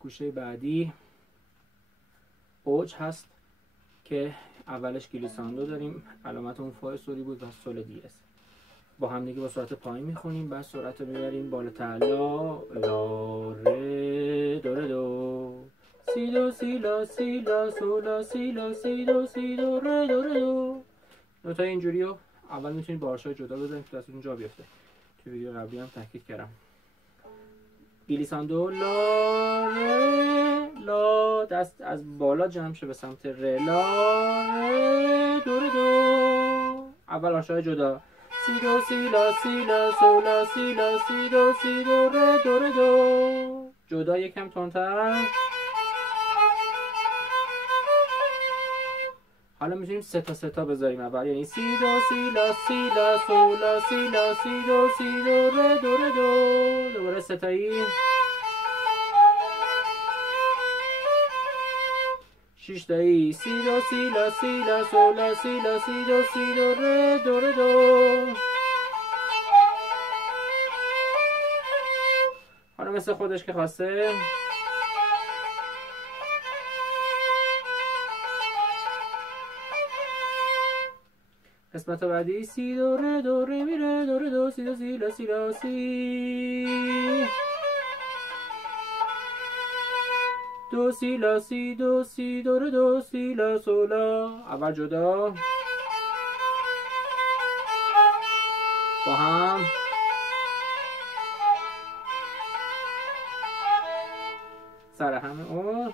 گوشه بعدی اوج هست که اولش گلیساندو داریم، علامت اون فای سوری بود و سول دیز. با هم دیگه با سرعت پایین میخونیم، بعد سرعت رو میبریم بالاتر. لا لا ره دو ره دو سی دو سی لا سی لا سو لا سی لا سی دو ره دو ره دو. نوتای اینجوری رو اول میتونید بارشای جدا بزنید که دستتون جا بیفته. تو ویدیو قبلی هم تاکید کردم. گلیساندو لا ره لا، دست از بالا جمع شه به سمت ره. لا ره دو ره دو. اول آرشای جدا. سی دو سی لا سی لا سو لا سی لا سی دو ره دو. جدا یکم تندتر. حالا میتونیم سه تا بذاریم اول، یعنی سی دو سی لا سی لا سو لا سی لا سی دو ره دو. دوباره ستایی. شش تایی. سی دو سی لا سی لا سو لا سی لا سی دو ره دو. حالا مثل خودش که خواسته قسمت بعدی سی دو ره می ره دو سی دو سی لا سی لا سی دو سی لا سی دو ره دو سی لا سو لا. اول جدا با هم سر همه اون.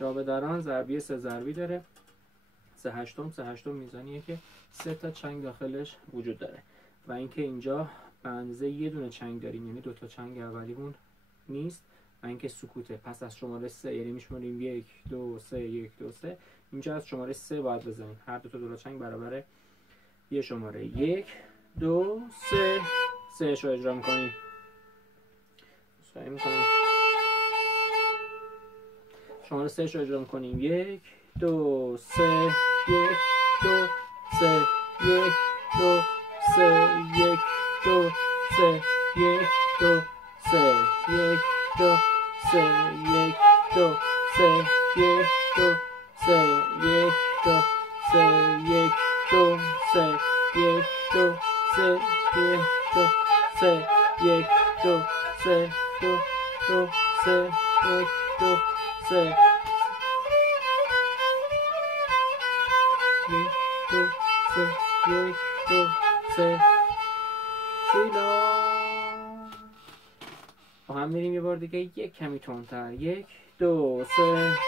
جابداران ضربی سه ضربی داره. سه هشتم میزانیه که سه تا چنگ داخلش وجود داره و اینکه اینجا به اندازه یه دونه چنگ داریم، یعنی دو تا چنگ اولیمون نیست و اینکه سکوته. پس از شماره 3 یعنی میشماریم 1 2 3 1 2 3. اینجا از شماره 3 باید بزنیم. هر دو تا دو تا چنگ برابر یه شماره. 1 2 3 رو اجرا می‌کنیم. شماره 3 رو اجرا می‌کنیم. 1 2 3 1 2 3 1 2 3 1 2 3 1 2 3 1 2 3 1 2 3 1 2 3 1 2 3 1 2 3 1 2 3 1 2 3 1 2 3 2 2 3 1 2 3 1 2 3 1 2 3 سیلا. با هم میریم یه بار دیگه، یک کمی تندتر. 1 2 3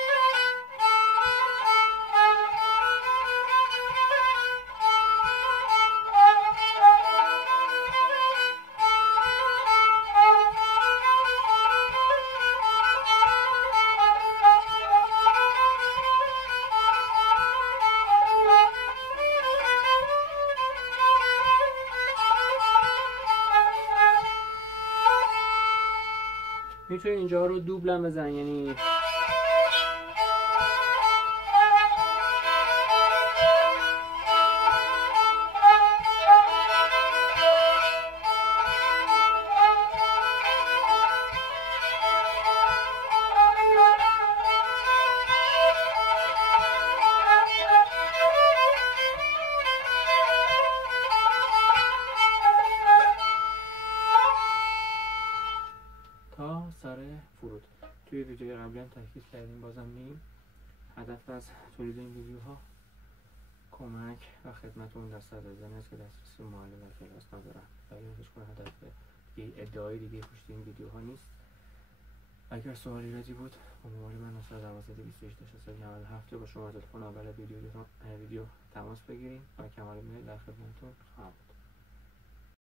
میتونید اینجا رو دوبل هم بزنید، یعنی سر فرود. توی ویدیوی قبلی هم تاکید کردیم، بازم میگیم هدف از تولید این ویدیوها کمک و خدمت اون دسته عزیزانی است که دسترسی معلم و کلاس ندارن و هیچ گونه هدف دیگه ادعای دیگه پشت این ویدیوها نیست. اگر سوالی رازی بود با موبایل من 912 28 97 با شما تلفن اول ویدیو تماس بگیرید و کمال میل در خدمتتون خواهم بود.